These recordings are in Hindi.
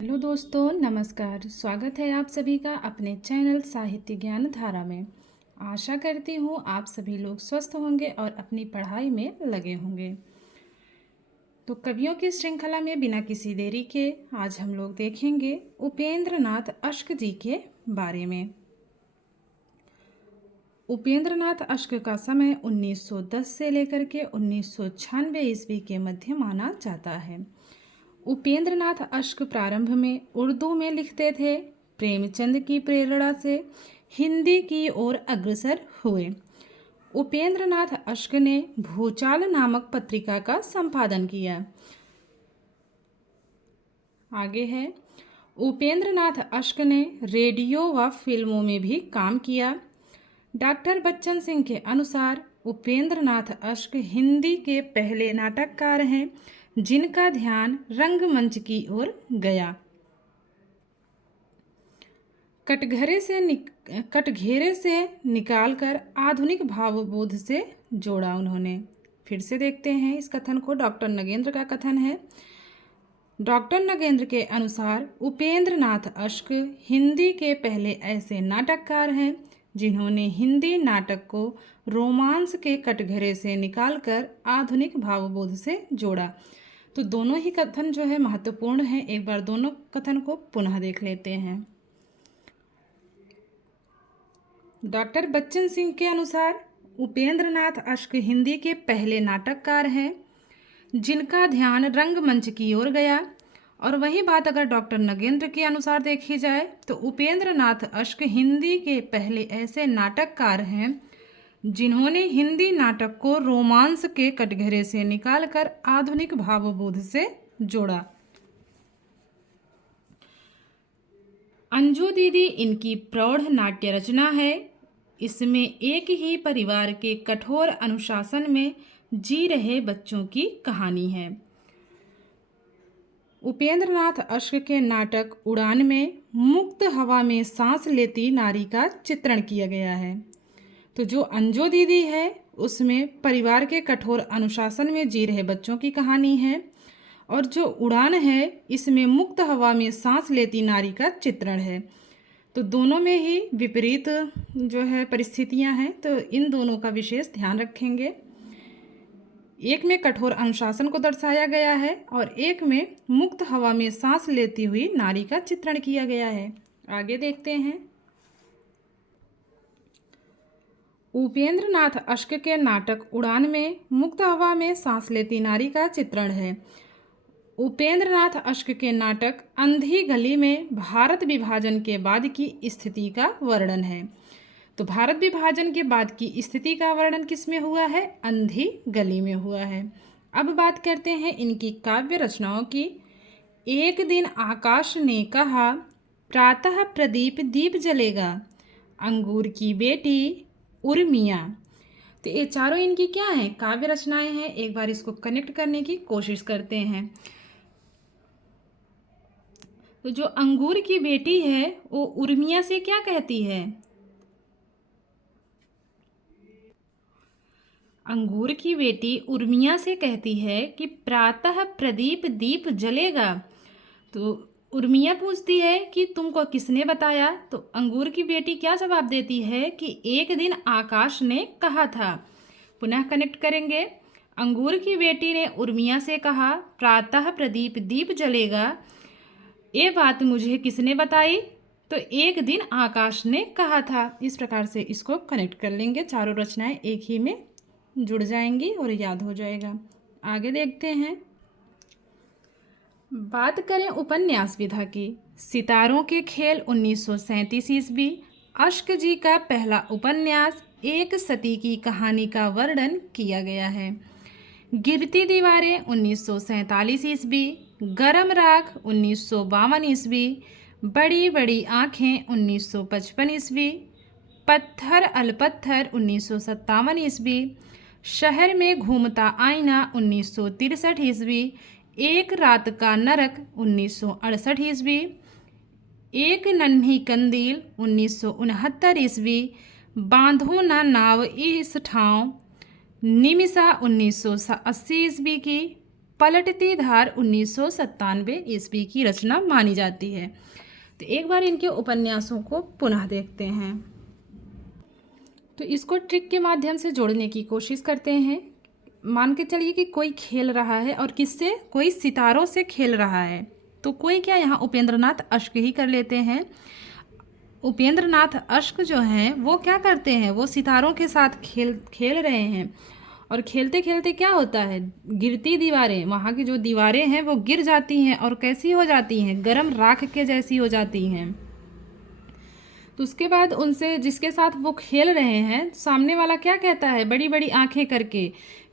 हेलो दोस्तों, नमस्कार। स्वागत है आप सभी का अपने चैनल साहित्य ज्ञान धारा में। आशा करती हूँ आप सभी लोग स्वस्थ होंगे और अपनी पढ़ाई में लगे होंगे। तो कवियों की श्रृंखला में बिना किसी देरी के आज हम लोग देखेंगे उपेंद्र नाथ अश्क जी के बारे में। उपेंद्र नाथ अश्क का समय 1910 से लेकर के 1996 ईस्वी के मध्य माना जाता है। उपेंद्र नाथ अश्क प्रारंभ में उर्दू में लिखते थे। प्रेमचंद की प्रेरणा से हिंदी की ओर अग्रसर हुए। उपेंद्र नाथ अश्क ने भूचाल नामक पत्रिका का संपादन किया। आगे है, उपेंद्र नाथ अश्क ने रेडियो व फिल्मों में भी काम किया। डॉक्टर बच्चन सिंह के अनुसार उपेंद्र नाथ अश्क हिंदी के पहले नाटककार हैं जिनका ध्यान रंगमंच की ओर गया। कटघरे से निकालकर आधुनिक भावबोध से जोड़ा उन्होंने। फिर से देखते हैं इस कथन को। डॉक्टर नगेंद्र का कथन है। डॉक्टर नगेंद्र के अनुसार उपेंद्र नाथ अश्क हिंदी के पहले ऐसे नाटककार हैं जिन्होंने हिंदी नाटक को रोमांस के कटघरे से निकालकर आधुनिक भावबोध से जोड़ा। तो दोनों ही कथन जो है महत्वपूर्ण हैं। एक बार दोनों कथन को पुनः देख लेते हैं। डॉक्टर बच्चन सिंह के अनुसार उपेंद्र नाथ अश्क हिंदी के पहले नाटककार हैं जिनका ध्यान रंगमंच की ओर गया। और वही बात अगर डॉक्टर नगेंद्र के अनुसार देखी जाए तो उपेंद्र नाथ अश्क हिंदी के पहले ऐसे नाटककार हैं जिन्होंने हिंदी नाटक को रोमांस के कटघरे से निकालकर आधुनिक भावबोध से जोड़ा। अंजू दीदी इनकी प्रौढ़ नाट्य रचना है। इसमें एक ही परिवार के कठोर अनुशासन में जी रहे बच्चों की कहानी है। उपेंद्र नाथ अश्क के नाटक उड़ान में मुक्त हवा में सांस लेती नारी का चित्रण किया गया है। तो जो अंजू दीदी है उसमें परिवार के कठोर अनुशासन में जी रहे बच्चों की कहानी है, और जो उड़ान है इसमें मुक्त हवा में सांस लेती नारी का चित्रण है। तो दोनों में ही विपरीत जो है परिस्थितियां हैं, तो इन दोनों का विशेष ध्यान रखेंगे। एक में कठोर अनुशासन को दर्शाया गया है और एक में मुक्त हवा में सांस लेती हुई नारी का चित्रण किया गया है। आगे देखते हैं। उपेंद्र नाथ अश्क के नाटक उड़ान में मुक्त हवा में सांस लेती नारी का चित्रण है। उपेंद्र नाथ अश्क के नाटक अंधी गली में भारत विभाजन के बाद की स्थिति का वर्णन है। तो भारत विभाजन के बाद की स्थिति का वर्णन किस में हुआ है? अंधी गली में हुआ है। अब बात करते हैं इनकी काव्य रचनाओं की। एक दिन आकाश ने कहा, प्रातः प्रदीप दीप जलेगा, अंगूर की बेटी उर्मिया। तो ये चारों इनकी क्या हैं? काव्य रचनाएं हैं। एक बार इसको कनेक्ट करने की कोशिश करते हैं। तो जो अंगूर की बेटी है वो उर्मिया से क्या कहती है? अंगूर की बेटी उर्मिया से कहती है कि प्रातः प्रदीप दीप जलेगा। तो उर्मिया पूछती है कि तुमको किसने बताया? तो अंगूर की बेटी क्या जवाब देती है कि एक दिन आकाश ने कहा था। पुनः कनेक्ट करेंगे। अंगूर की बेटी ने उर्मिया से कहा, प्रातः प्रदीप दीप जलेगा, ये बात मुझे किसने बताई? तो एक दिन आकाश ने कहा था। इस प्रकार से इसको कनेक्ट कर लेंगे। चारों रचनाएं एक ही में जुड़ जाएंगी और याद हो जाएगा। आगे देखते हैं। बात करें उपन्यास विधा की। सितारों के खेल 1937 ईस्वी अश्क जी का पहला उपन्यास एक सती की कहानी का वर्णन किया गया है। गिरती दीवारें 1947 ईस्वी, गरम राख 1952 ईस्वी, बड़ी बड़ी आँखें 1955 ईस्वी, पत्थर अलपत्थर 1957 ईस्वी, शहर में घूमता आईना 1963 ईस्वी, एक रात का नरक 1968 ईस्वी, एक नन्ही कंदील 1969 ईस्वी, बांधो ना नाव इस ठाव निमिषा 1980 ईस्वी की, पलटती धार 1997 ईस्वी की रचना मानी जाती है। तो एक बार इनके उपन्यासों को पुनः देखते हैं। तो इसको ट्रिक के माध्यम से जोड़ने की कोशिश करते हैं। मान के चलिए कि कोई खेल रहा है और किससे, कोई सितारों से खेल रहा है। तो कोई क्या, यहाँ उपेंद्रनाथ अश्क ही कर लेते हैं। उपेंद्रनाथ अश्क जो हैं वो क्या करते हैं, वो सितारों के साथ खेल रहे हैं और खेलते खेलते क्या होता है, गिरती दीवारें, वहाँ की जो दीवारें हैं वो गिर जाती हैं और कैसी हो जाती हैं, गरम राख के जैसी हो जाती हैं। तो उसके बाद उनसे, जिसके साथ वो खेल रहे हैं, सामने वाला क्या कहता है बड़ी बड़ी आंखें करके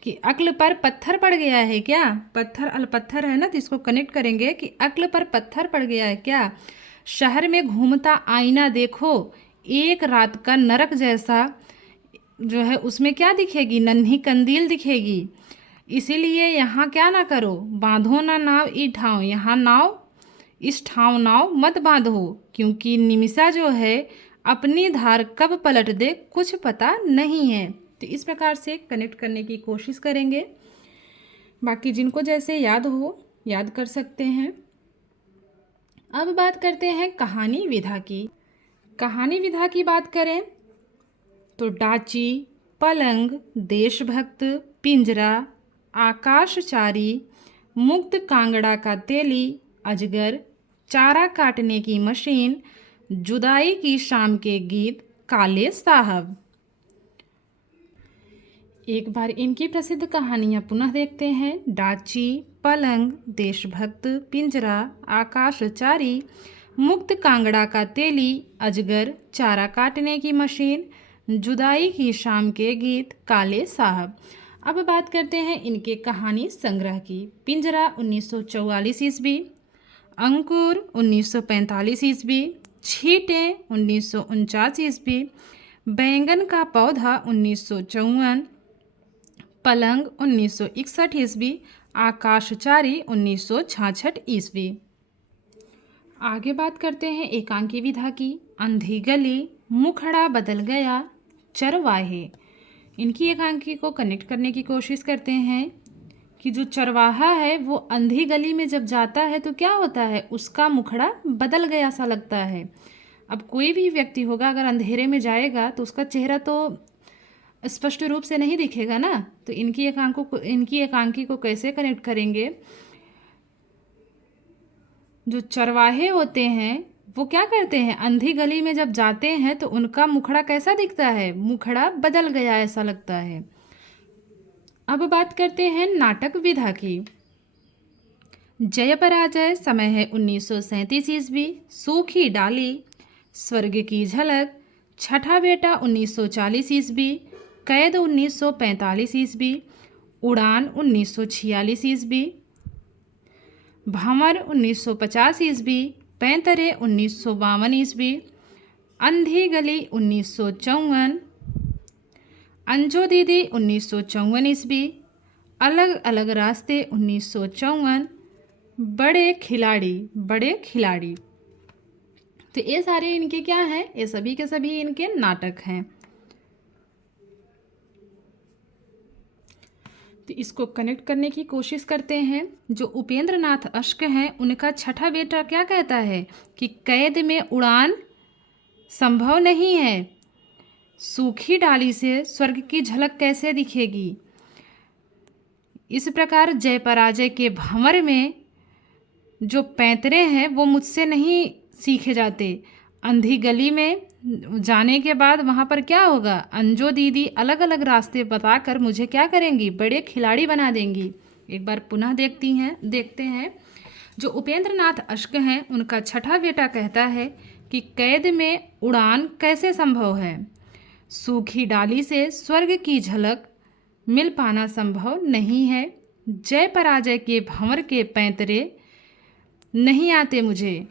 कि अक्ल पर पत्थर पड़ गया है क्या। पत्थर अलपत्थर है ना, तो इसको कनेक्ट करेंगे कि अक्ल पर पत्थर पड़ गया है क्या। शहर में घूमता आईना देखो, एक रात का नरक जैसा जो है उसमें क्या दिखेगी, नन्ही कंदील दिखेगी। इसीलिए यहाँ क्या ना करो, बांधो ना नाव ई ठाव, यहाँ नाव इस ठाव नाव मत बांधो, क्योंकि निमिषा जो है अपनी धार कब पलट दे कुछ पता नहीं है। तो इस प्रकार से कनेक्ट करने की कोशिश करेंगे। बाकी जिनको जैसे याद हो याद कर सकते हैं। अब बात करते हैं कहानी विधा की। कहानी विधा की बात करें तो डाची, पलंग, देशभक्त, पिंजरा, आकाशचारी, मुक्त कांगड़ा का तेली, अजगर, चारा काटने की मशीन, जुदाई की शाम के गीत, काले साहब। एक बार इनकी प्रसिद्ध कहानियाँ पुनः देखते हैं। डाची, पलंग, देशभक्त, पिंजरा, आकाशचारी, मुक्त कांगड़ा का तेली, अजगर, चारा काटने की मशीन, जुदाई की शाम के गीत, काले साहब। अब बात करते हैं इनके कहानी संग्रह की। पिंजरा 1944 ईस्वी, अंकुर 1945 ईस्वी, छींटें 1949 ईस्वी, बैंगन का पौधा 1954, पलंग 1961 ईस्वी, आकाशचारी 1966 ईस्वी। आगे बात करते हैं एकांकी विधा की। अंधी गली, मुखड़ा बदल गया, चरवाहे। इनकी एकांकी को कनेक्ट करने की कोशिश करते हैं कि जो चरवाहा है वो अंधी गली में जब जाता है तो क्या होता है, उसका मुखड़ा बदल गया सा लगता है। अब कोई भी व्यक्ति होगा अगर अंधेरे में जाएगा तो उसका चेहरा तो स्पष्ट रूप से नहीं दिखेगा ना। तो इनकी एकांकी को कैसे कनेक्ट करेंगे, जो चरवाहे होते हैं वो क्या करते हैं, अंधी गली में जब जाते हैं तो उनका मुखड़ा कैसा दिखता है, मुखड़ा बदल गया ऐसा लगता है। अब बात करते हैं नाटक विधा की। जय पराजय, समय है 1937 ईस्वी, सूखी डाली, स्वर्ग की झलक, छठा बेटा 1940 ईस्वी, कैद 1945 ईस्वी, उड़ान 1946 ईस्वी, भंवर 1950 ईस्वी, पैंतरे 1952 ईस्वी, अंधी गली 1954, अंजो दीदी 1954 ईस्वी, अलग अलग रास्ते 1954, बड़े खिलाड़ी। तो ये सारे इनके क्या हैं, ये सभी के सभी इनके नाटक हैं। तो इसको कनेक्ट करने की कोशिश करते हैं। जो उपेंद्रनाथ अश्क हैं उनका छठा बेटा क्या कहता है कि कैद में उड़ान संभव नहीं है, सूखी डाली से स्वर्ग की झलक कैसे दिखेगी। इस प्रकार जय पराजय के भंवर में जो पैंतरे हैं वो मुझसे नहीं सीखे जाते। अंधी गली में जाने के बाद वहाँ पर क्या होगा, अंजो दीदी अलग अलग रास्ते बताकर मुझे क्या करेंगी, बड़े खिलाड़ी बना देंगी। एक बार पुनः देखते हैं। जो उपेंद्रनाथ अश्क हैं उनका छठा बेटा कहता है कि कैद में उड़ान कैसे संभव है, सूखी डाली से स्वर्ग की झलक मिल पाना संभव नहीं है, जय पराजय के भंवर के पैंतरे नहीं आते मुझे।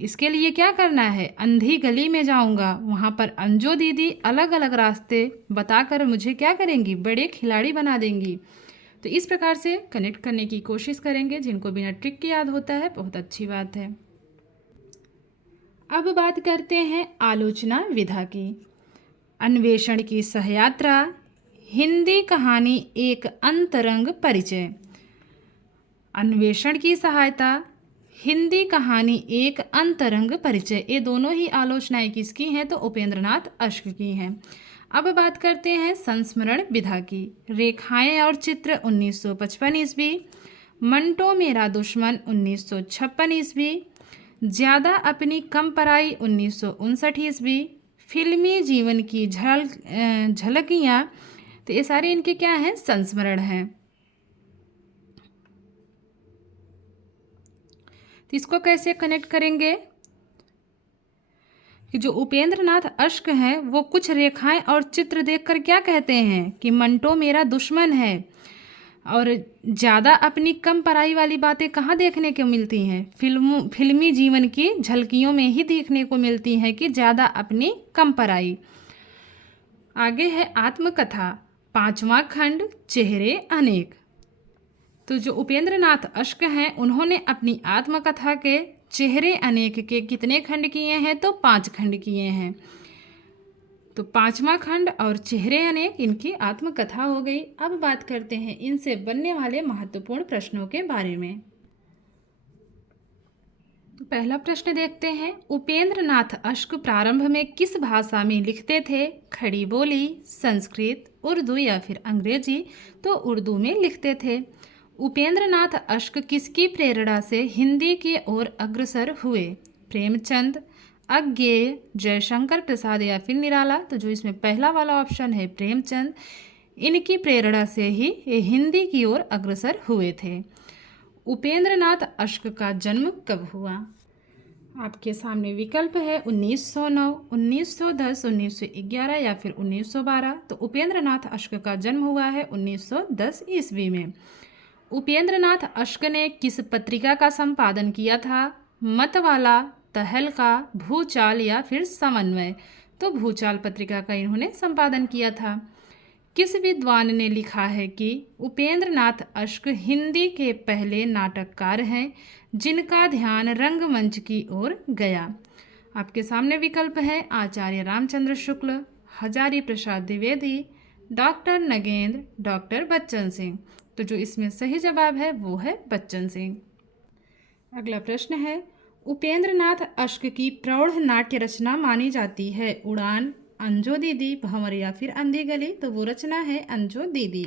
इसके लिए क्या करना है, अंधी गली में जाऊंगा, वहाँ पर अंजो दीदी अलग अलग रास्ते बताकर मुझे क्या करेंगी, बड़े खिलाड़ी बना देंगी। तो इस प्रकार से कनेक्ट करने की कोशिश करेंगे। जिनको बिना ट्रिक के याद होता है बहुत अच्छी बात है। अब बात करते हैं आलोचना विधा की। अन्वेषण की सहयात्रा, हिंदी कहानी एक अंतरंग परिचय। अन्वेषण की सहायता, हिंदी कहानी एक अंतरंग परिचय, ये दोनों ही आलोचनाएं किसकी हैं? तो उपेंद्रनाथ अश्क की हैं। अब बात करते हैं संस्मरण विधा की। रेखाएं और चित्र 1955 ईस्वी, मंटो मेरा दुश्मन 1956 ईस्वी, ज़्यादा अपनी कम पराई 1959 ईस्वी, फिल्मी जीवन की झलकियाँ, तो ये सारे इनके क्या हैं? संस्मरण हैं। तो इसको कैसे कनेक्ट करेंगे कि जो उपेंद्रनाथ अश्क हैं वो कुछ रेखाएं और चित्र देखकर क्या कहते हैं कि मंटो मेरा दुश्मन है, और ज़्यादा अपनी कम पराई वाली बातें कहाँ देखने को मिलती हैं? फिल्मी जीवन की झलकियों में ही देखने को मिलती हैं कि ज़्यादा अपनी कम पराई। आगे है आत्मकथा, 5वां खंड, चेहरे अनेक। तो जो उपेंद्रनाथ अश्क हैं उन्होंने अपनी आत्मकथा के चेहरे अनेक के कितने खंड किए हैं? तो 5 खंड किए हैं। तो 5वां खंड और चेहरे अनेक इनकी आत्मकथा हो गई। अब बात करते हैं इनसे बनने वाले महत्वपूर्ण प्रश्नों के बारे में। तो पहला प्रश्न देखते हैं, उपेंद्रनाथ अश्क प्रारंभ में किस भाषा में लिखते थे? खड़ी बोली, संस्कृत, उर्दू या फिर अंग्रेजी? तो उर्दू में लिखते थे। उपेंद्रनाथ अश्क किसकी प्रेरणा से हिंदी की ओर अग्रसर हुए? प्रेमचंद, अज्ञेय, जयशंकर प्रसाद या फिर निराला? तो जो इसमें पहला वाला ऑप्शन है प्रेमचंद, इनकी प्रेरणा से ही ये हिंदी की ओर अग्रसर हुए थे। उपेंद्रनाथ अश्क का जन्म कब हुआ? आपके सामने विकल्प है 1909, 1910, 1911 या फिर 1912। तो उपेंद्रनाथ अश्क का जन्म हुआ है 1910 ईस्वी में। उपेंद्रनाथ अश्क ने किस पत्रिका का संपादन किया था? मतवाला, तहलका, भूचाल या फिर समन्वय? तो भूचाल पत्रिका का इन्होंने संपादन किया था। किस विद्वान ने लिखा है कि उपेंद्रनाथ अश्क हिंदी के पहले नाटककार हैं जिनका ध्यान रंगमंच की ओर गया? आपके सामने विकल्प है आचार्य रामचंद्र शुक्ल, हजारी प्रसाद द्विवेदी, डॉक्टर नगेंद्र, डॉक्टर बच्चन सिंह। तो जो इसमें सही जवाब है वो है बच्चन सिंह। अगला प्रश्न है, उपेंद्रनाथ अश्क की प्रौढ़ नाट्य रचना मानी जाती है? उड़ान, अंजो दीदी, भंवर या फिर अंधी गली? तो वो रचना है अंजो दीदी।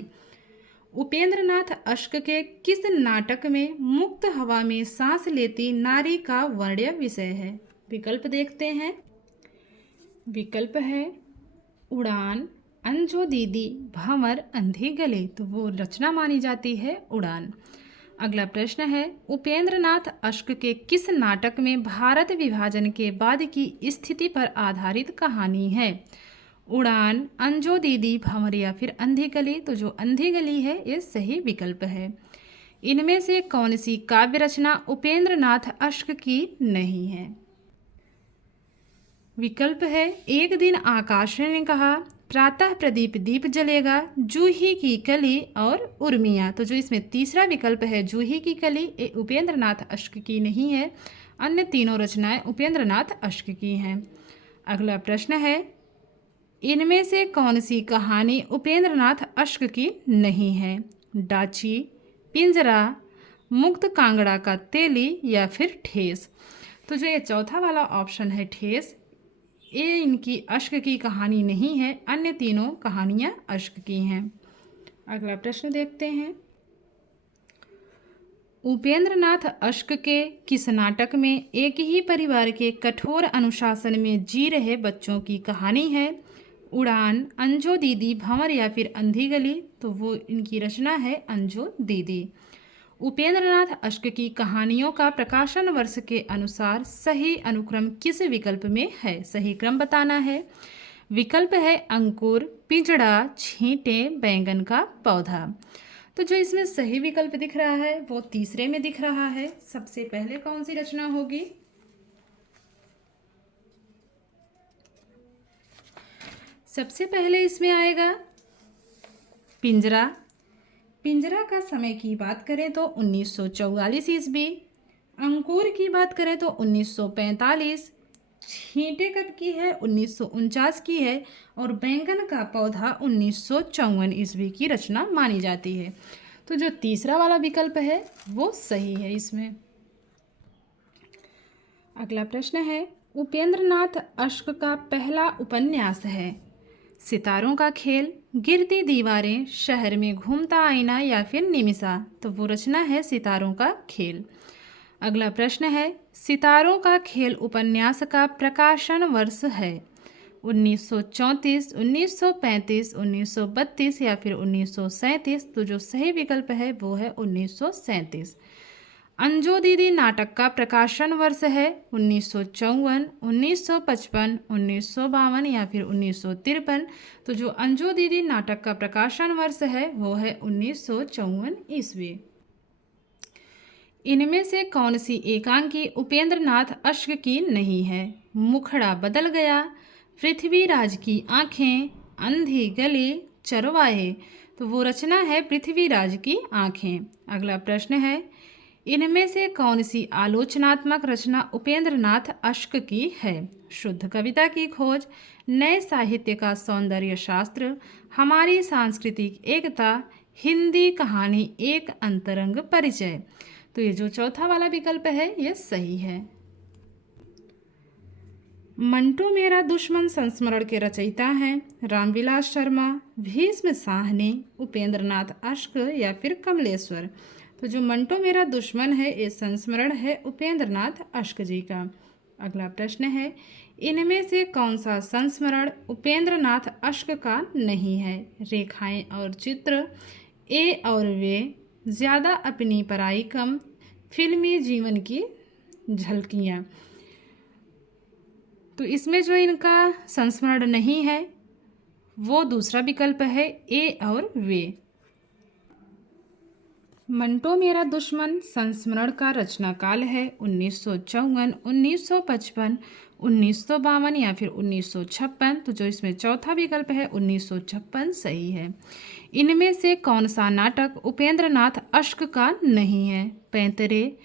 उपेंद्रनाथ अश्क के किस नाटक में मुक्त हवा में सांस लेती नारी का वर्ण्य विषय है? विकल्प देखते हैं। विकल्प है उड़ान, अंजो दीदी, भंवर, अंधी गली। तो वो रचना मानी जाती है उड़ान। अगला प्रश्न है, उपेंद्रनाथ अश्क के किस नाटक में भारत विभाजन के बाद की स्थिति पर आधारित कहानी है? उड़ान, अंजो दीदी, भंवर या फिर अंधी गली? तो जो अंधी गली है ये सही विकल्प है। इनमें से कौन सी काव्य रचना उपेंद्रनाथ अश्क की नहीं है? विकल्प है एक दिन आकाश ने कहा, प्रातः प्रदीप दीप जलेगा, जूही की कली और उर्मिया। तो जो इसमें तीसरा विकल्प है जूही की कली, ये उपेंद्रनाथ अश्क की नहीं है। अन्य तीनों रचनाएं उपेंद्रनाथ अश्क की हैं। अगला प्रश्न है, इनमें से कौन सी कहानी उपेंद्रनाथ अश्क की नहीं है? डाची, पिंजरा, मुक्त कांगड़ा का तेली या फिर ठेस? तो जो ये चौथा वाला ऑप्शन है ठेस, ये इनकी अश्क की कहानी नहीं है। अन्य तीनों कहानियाँ अश्क की हैं। अगला प्रश्न देखते हैं, उपेंद्रनाथ अश्क के किस नाटक में एक ही परिवार के कठोर अनुशासन में जी रहे बच्चों की कहानी है? उड़ान, अंजो दीदी, भंवर या फिर अंधी गली? तो वो इनकी रचना है अंजो दीदी। उपेंद्रनाथ अश्क की कहानियों का प्रकाशन वर्ष के अनुसार सही अनुक्रम किस विकल्प में है? सही क्रम बताना है। विकल्प है अंकुर, पिंजड़ा, छींटे, बैंगन का पौधा। तो जो इसमें सही विकल्प दिख रहा है वो तीसरे में दिख रहा है। सबसे पहले कौन सी रचना होगी? सबसे पहले इसमें आएगा पिंजरा। पिंजरा का समय की बात करें तो 1944 ईस्वी। अंकुर की बात करें तो 1945। छींटे कब की है? 1949 की है। और बैंगन का पौधा 1954 ईस्वी की रचना मानी जाती है। तो जो तीसरा वाला विकल्प है वो सही है इसमें। अगला प्रश्न है, उपेंद्रनाथ अश्क का पहला उपन्यास है सितारों का खेल, गिरती दीवारें, शहर में घूमता आईना या फिर निमिषा। तो वो रचना है सितारों का खेल। अगला प्रश्न है, सितारों का खेल उपन्यास का प्रकाशन वर्ष है 1934, 1935, 1932 या फिर 1937। तो जो सही विकल्प है वो है 1937। अंजू दीदी नाटक का प्रकाशन वर्ष है 1954, 1955, 1952 या फिर 1953। तो जो अंजू दीदी नाटक का प्रकाशन वर्ष है वो है 1954 ईस्वी। इनमें से कौन सी एकांकी उपेंद्रनाथ अश्क की नहीं है? मुखड़ा बदल गया, पृथ्वीराज की आंखें, अंधी गली, चरवाहे। तो वो रचना है पृथ्वीराज की आंखें। अगला प्रश्न है, इनमें से कौन सी आलोचनात्मक रचना उपेंद्रनाथ अश्क की है? शुद्ध कविता की खोज, नए साहित्य का सौंदर्य शास्त्र, हमारी सांस्कृतिक एकता, हिंदी कहानी एक अंतरंग परिचय। तो ये जो चौथा वाला विकल्प है ये सही है। मंटू मेरा दुश्मन संस्मरण के रचयिता हैं रामविलास शर्मा, भीष्म साहनी, उपेंद्रनाथ अश्क या फिर कमलेश्वर। तो जो मंटू मेरा दुश्मन है ये संस्मरण है उपेंद्रनाथ अश्क जी का। अगला प्रश्न है, इनमें से कौन सा संस्मरण उपेंद्रनाथ अश्क का नहीं है? रेखाएं और चित्र, ए और वे, ज़्यादा अपनी पराई कम, फिल्मी जीवन की झलकियाँ। तो इसमें जो इनका संस्मरण नहीं है वो दूसरा विकल्प है ए और वे। मंटो मेरा दुश्मन संस्मरण का रचनाकाल है 1954, 1955, 1952 या फिर 1956। तो जो इसमें चौथा विकल्प है 1956 सही है। इनमें से कौन सा नाटक उपेंद्रनाथ अश्क का नहीं है? पैंतरे,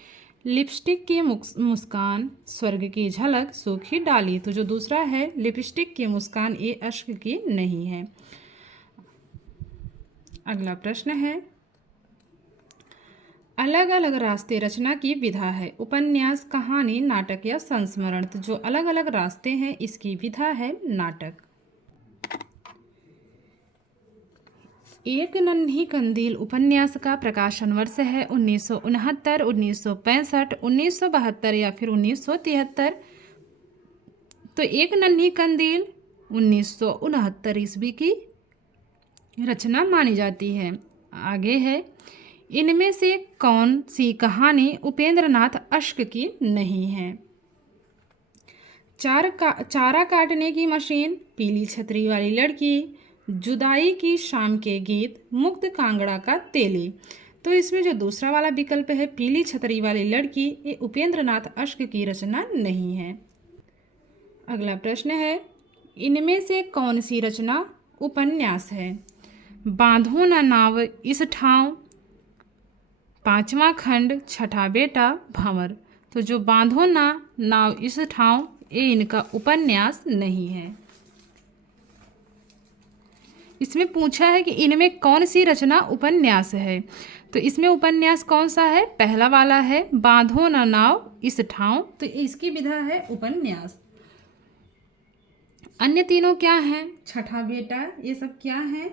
लिपस्टिक की मुस्कान, स्वर्ग की झलक, सूखी डाली। तो जो दूसरा है लिपस्टिक की मुस्कान ये अश्क की नहीं है। अगला प्रश्न है, अलग अलग रास्ते रचना की विधा है उपन्यास, कहानी, नाटक या संस्मरण। तो जो अलग अलग रास्ते हैं इसकी विधा है नाटक। एक नन्ही कंदील उपन्यास का प्रकाशन वर्ष है 1969, 1965, 1972 या फिर 1973। तो एक नन्ही कंदील 1969 ईस्वी की रचना मानी जाती है। आगे है, इनमें से कौन सी कहानी उपेंद्रनाथ अश्क की नहीं है? चारा काटने की मशीन, पीली छतरी वाली लड़की, जुदाई की शाम के गीत, मुक्त कांगड़ा का तेली। तो इसमें जो दूसरा वाला विकल्प है पीली छतरी वाली लड़की ये उपेंद्रनाथ अश्क की रचना नहीं है। अगला प्रश्न है, इनमें से कौन सी रचना उपन्यास है? बांधो न नाव इस ठाव, पांचवा खंड, छठा बेटा, भंवर। तो जो बांधो ना नाव इस ठाव ये इनका उपन्यास नहीं है। इसमें पूछा है कि इनमें कौन सी रचना उपन्यास है। तो इसमें उपन्यास कौन सा है? पहला वाला है बांधो न नाव इस ठाव। तो इसकी विधा है उपन्यास। अन्य तीनों क्या हैं? छठा बेटा, ये सब क्या हैं?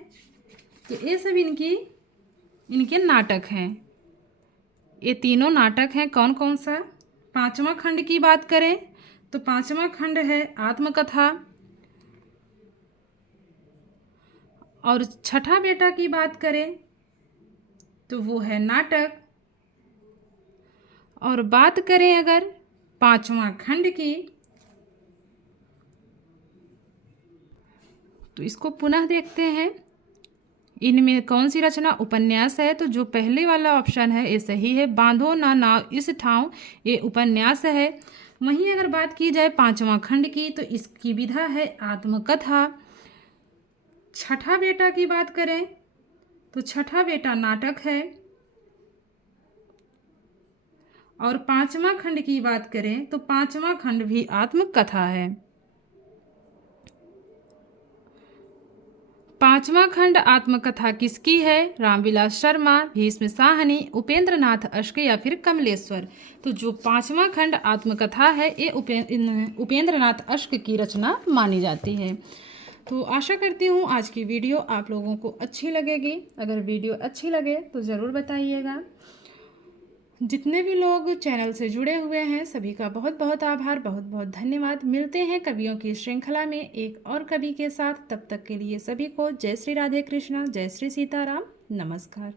तो ये सब इनके नाटक हैं। ये तीनों नाटक हैं। कौन कौन सा? पांचवा खंड की बात करें तो पांचवा खंड है आत्मकथा, और छठा बेटा की बात करें तो वो है नाटक, और बात करें अगर पांचवा खंड की तो इसको पुनः देखते हैं इनमें कौन सी रचना उपन्यास है। तो जो पहले वाला ऑप्शन है ये सही है, बांधो ना नाव इस ठाव ये उपन्यास है। वहीं अगर बात की जाए पांचवा खंड की तो इसकी विधा है आत्मकथा। छठा बेटा की बात करें तो छठा बेटा नाटक है, और पांचवा खंड की बात करें तो पांचवा खंड भी आत्मकथा है। पांचवा खंड आत्मकथा किसकी है? रामविलास शर्मा, भीष्म साहनी, उपेंद्र नाथ अश्क या फिर कमलेश्वर। तो जो पांचवा खंड आत्मकथा है ये उपेंद्र नाथ अश्क की रचना मानी जाती है। तो आशा करती हूँ आज की वीडियो आप लोगों को अच्छी लगेगी। अगर वीडियो अच्छी लगे तो ज़रूर बताइएगा। जितने भी लोग चैनल से जुड़े हुए हैं सभी का बहुत बहुत आभार, बहुत बहुत धन्यवाद। मिलते हैं कवियों की श्रृंखला में एक और कवि के साथ। तब तक के लिए सभी को जय श्री राधे कृष्णा, जय श्री सीताराम, नमस्कार।